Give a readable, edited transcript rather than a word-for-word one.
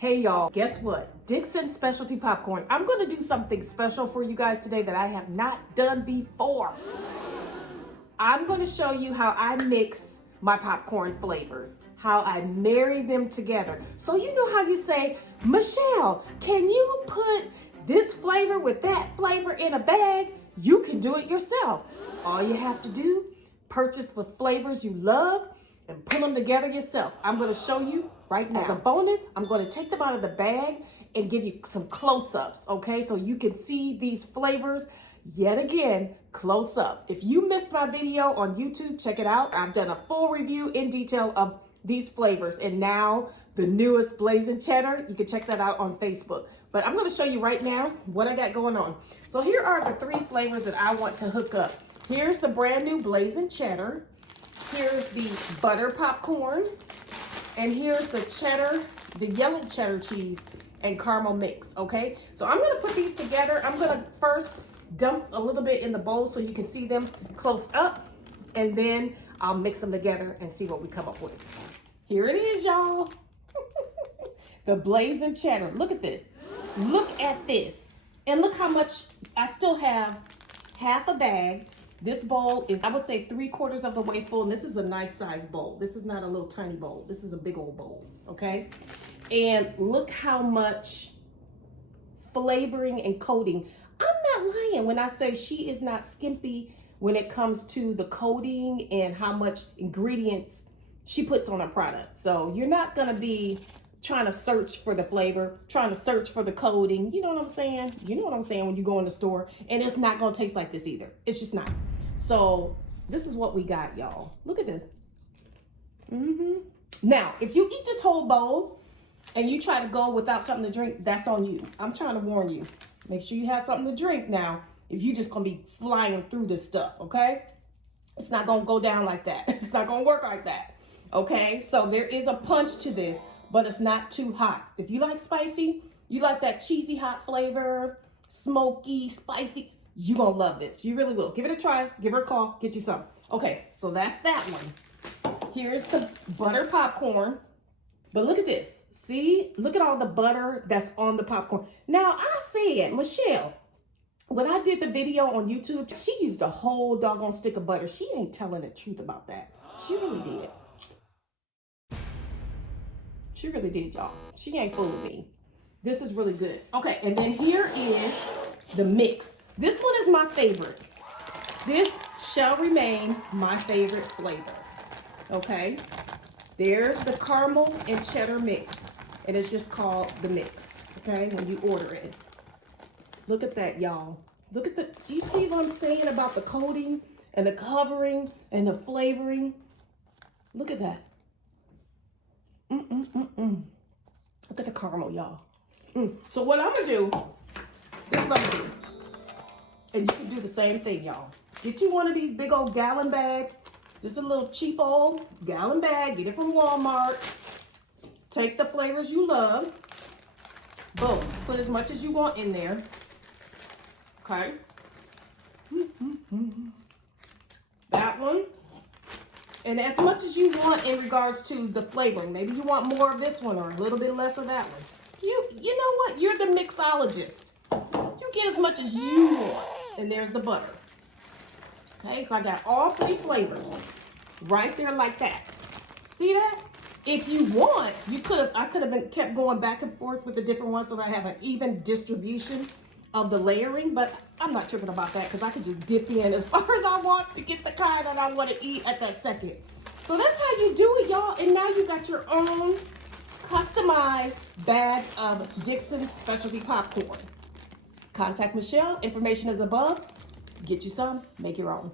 Hey y'all, guess what? Dixon Specialty Popcorn. I'm gonna do something special for you guys today that I have not done before. I'm gonna show you how I mix my popcorn flavors, how I marry them together. So you know how you say, Michelle, can you put this flavor with that flavor in a bag? You can do it yourself. All you have to do, purchase the flavors you love and put them together yourself. I'm gonna show you right now. As a bonus, I'm gonna take them out of the bag and give you some close-ups, okay? So you can see these flavors yet again, close up. If you missed my video on YouTube, check it out. I've done a full review in detail of these flavors, and now the newest blazing cheddar, you can check that out on Facebook. But I'm gonna show you right now what I got going on. So here are the three flavors that I want to hook up. Here's the brand new blazing cheddar. Here's the butter popcorn. And here's the cheddar, the yellow cheddar cheese and caramel mix, okay? So I'm gonna put these together. I'm gonna first dump a little bit in the bowl so you can see them close up, and then I'll mix them together and see what we come up with. Here it is, y'all. The blazing cheddar. Look at this. Look at this. And look how much, I still have half a bag. This bowl is, I would say, 3/4 of the way full. And this is a nice size bowl. This is not a little tiny bowl. This is a big old bowl, okay? And look how much flavoring and coating. I'm not lying when I say she is not skimpy when it comes to the coating and how much ingredients she puts on her product. So you're not gonna be trying to search for the flavor, trying to search for the coating. You know what I'm saying? You know what I'm saying when you go in the store, and it's not gonna taste like this either. It's just not. So this is what we got, y'all. Look at this. Now, if you eat this whole bowl and you try to go without something to drink, that's on you. I'm trying to warn you. Make sure you have something to drink now if you're just gonna be flying through this stuff, okay? It's not gonna go down like that. It's not gonna work like that, okay? So there is a punch to this, but it's not too hot. If you like spicy, you like that cheesy hot flavor, smoky, spicy, you're gonna love this. You really will. Give it a try, give her a call, get you some. Okay, so that's that one. Here's the butter popcorn. But look at this. See, look at all the butter that's on the popcorn. Now, I said, Michelle, when I did the video on YouTube, she used a whole doggone stick of butter. She ain't telling the truth about that. She really did. She really did, y'all. She ain't fooling me. This is really good. Okay, and then here is the mix. This one is my favorite. This shall remain my favorite flavor. Okay? There's the caramel and cheddar mix, and it's just called the mix, okay, when you order it. Look at that, y'all. Look at the, do you see what I'm saying about the coating and the covering and the flavoring? Look at that. Look at the caramel, y'all. So what I'm gonna do, this is what I'm gonna do. And you can do the same thing, y'all. Get you one of these big old gallon bags. Just a little cheap old gallon bag. Get it from Walmart. Take the flavors you love. Boom. Put as much as you want in there. Okay. That one. And as much as you want in regards to the flavoring. Maybe you want more of this one or a little bit less of that one. You know what? You're the mixologist. You get as much as you want. And there's the butter. Okay, so I got all three flavors right there like that. See that? If you want, I could have kept going back and forth with the different ones so that I have an even distribution of the layering, but I'm not tripping about that because I could just dip in as far as I want to get the kind that I want to eat at that second. So that's how you do it, y'all. And now you got your own customized bag of Dixon Specialty Popcorn. Contact Michelle. Information is above. Get you some, make your own.